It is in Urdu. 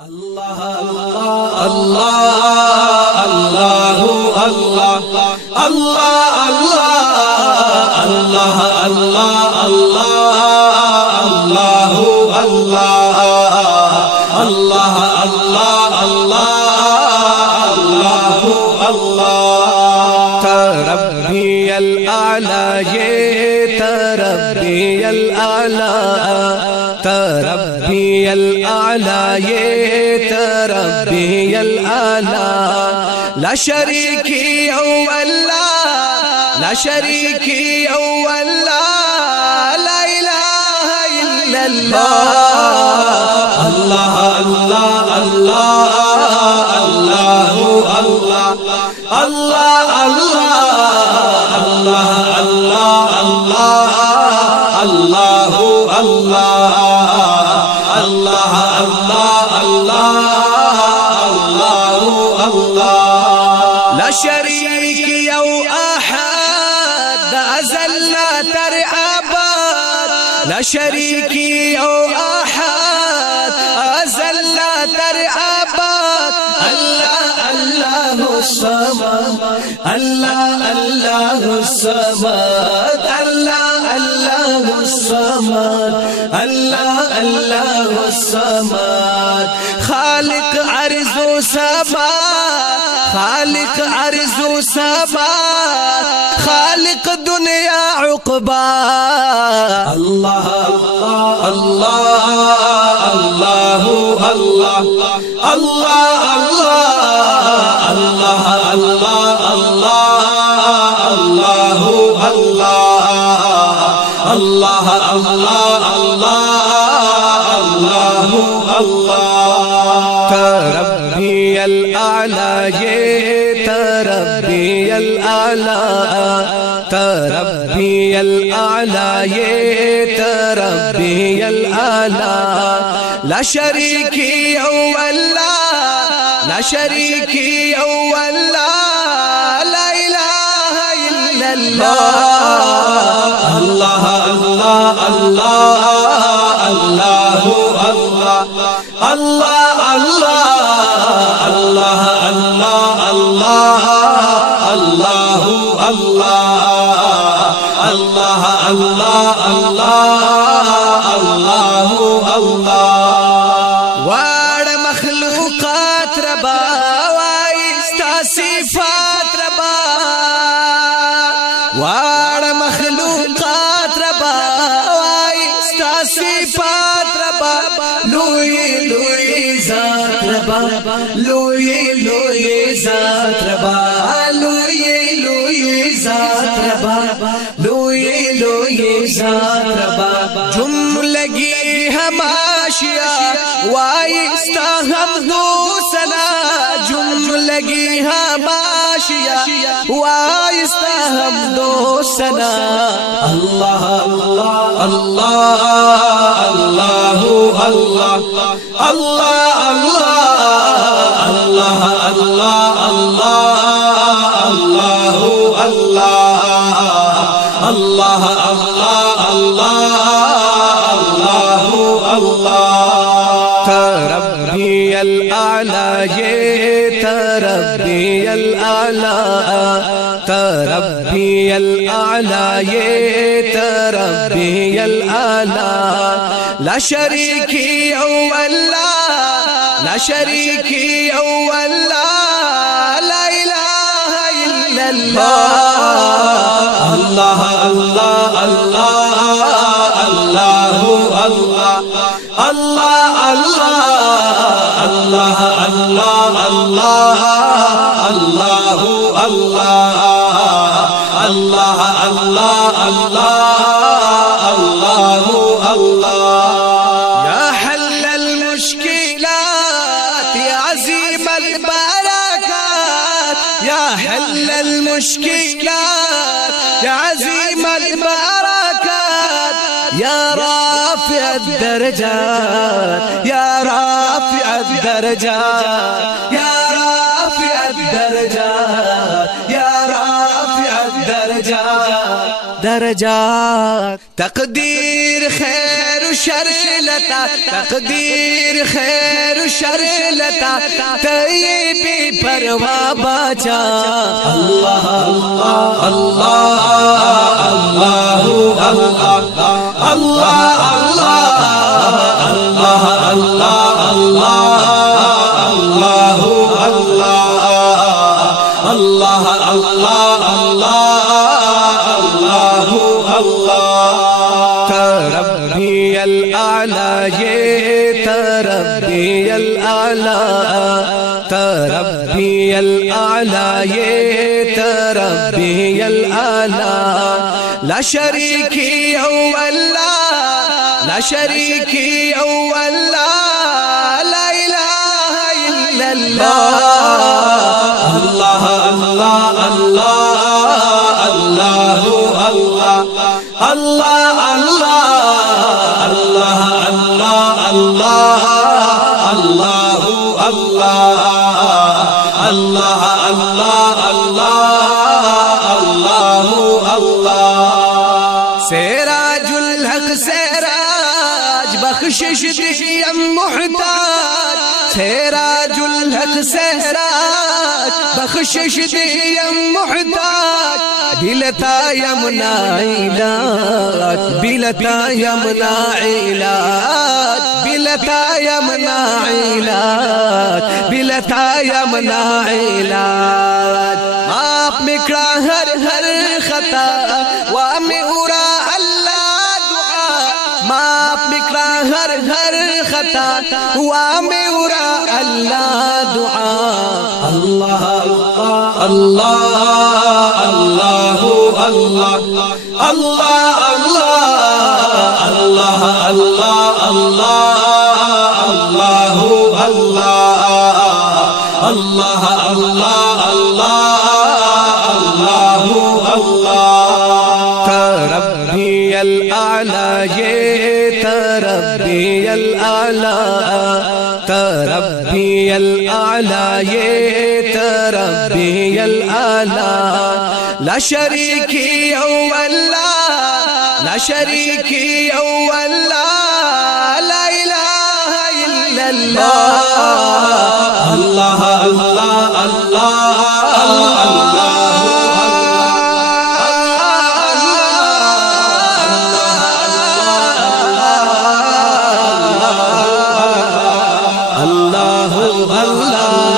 اللہ اللہ اللہ اللہ اللہ اللہ اللہ اللہ اللہ اللہ اللہ اللہ اللہ ربی الاعلی یہ ربی الاعلی ربی الاعلی یہ ربی الاعلی لا شریک اللہ لا شریک اللہ لا الہ الا اللہ اللہ اللہ اللہ اللہ اللہ اللہ اللہ اللہ اللہ اللہ اللہ اللہ اللہ اللہ اللہ لا شریک یو احد ازلنا تر ابد لا شریک یو احد ازلنا تر ابد اللہ اللہ الصمد اللہ اللہ الصمد اللہ اللہ الصمد اللہ اللہ الصمد خالق عرض و سما خالق عرض و سما خالق دنیا عقبا اللہ اللہ اللہ اللہ اللہ اللہ اللہ اللہ اللہ اللہ اللہ اللہ ربی الاعلی یہ ربی الاعلی ربی الاعلی یہ ربی الاعلی لا شریک اللہ لا شریک اللہ لا الہ الا اللہ اللہ اللہ اللہ اللہ اللہ اللہ اللہ اللہ اللہ اللہ اللہ اللہ اللہ اللہ واڑ مخلوقات ربا وائستا صفات ربا واڑ مخلوقات ربا وائستا صفات ربا لوی لوی ذات ربا لوی لوی ذات ربا لوی لوی ذات ربا لوی لوی ذات ربا جملگی ہماشیا وائستا حمد و ثنا جملگی ہماشیا وائستا حمد و ثنا اللہ اللہ اللہ اللہ اللہ اللہ اللہ اللہ اللہ اللہ اللہ اللہ ربی الاعلی یہ ربی الاعلی ربی الاعلی یہ ربی الاعلی لا شریک اللہ لا شریک اللہ لا الہ الا اللہ اللہ اللہ اللہ اللہ اللہ اللہ اللہ اللہ اللہ اللہ اللہ اللہ اللہ اللہ یا حل المشکلات یا عظیم البرکات یا حل المشکلات یا عظیم البرکات یا رافع الدرجات یا رافع الدرجات یا رافع الدرجات یا رافع الدرجات درجات تقدیر خیر شر لتا تقدیر خیر شر لتا تیبی پروا بچا اللہ اللہ اللہ اللہ اللہ اللہ اللہ اللہ اللہ اللہ تربی الاعلی یہ تربی الاعلی تربی الاعلی یہ تربی الاعلی لا شریک اللہ لا شریک اللہ لا الہ الا اللہ اللہ اللہ اللہ اللہ اللہ اللہ اللہ اللہ اللہ اللہ اللہ اللہ اللہ سراج الحق سراج بخشش دیم محتاج سراج الحق سراج بخشش دیم محتاج بلتا یمنا علاج بلتا یمنا علاج بلتا یمنا علاج بلتا یمنا علاج آپ مکڑا ہر ہر خطا وامورا اللہ دعا ماپ مکڑا ہر ہر خطا وامورا اللہ دعا اللہ اللہ اللہ اللہ اللہ اللہ اللہ اللہ اللہ اللہ اللہ تربی الاعلی یہ تربی الاعلی تربی الاعلی یہ تربی الاعلی لا شریک اللہ لا شریک اللہ لا الہ الا اللہ اللہ اللہ اللہ اللہ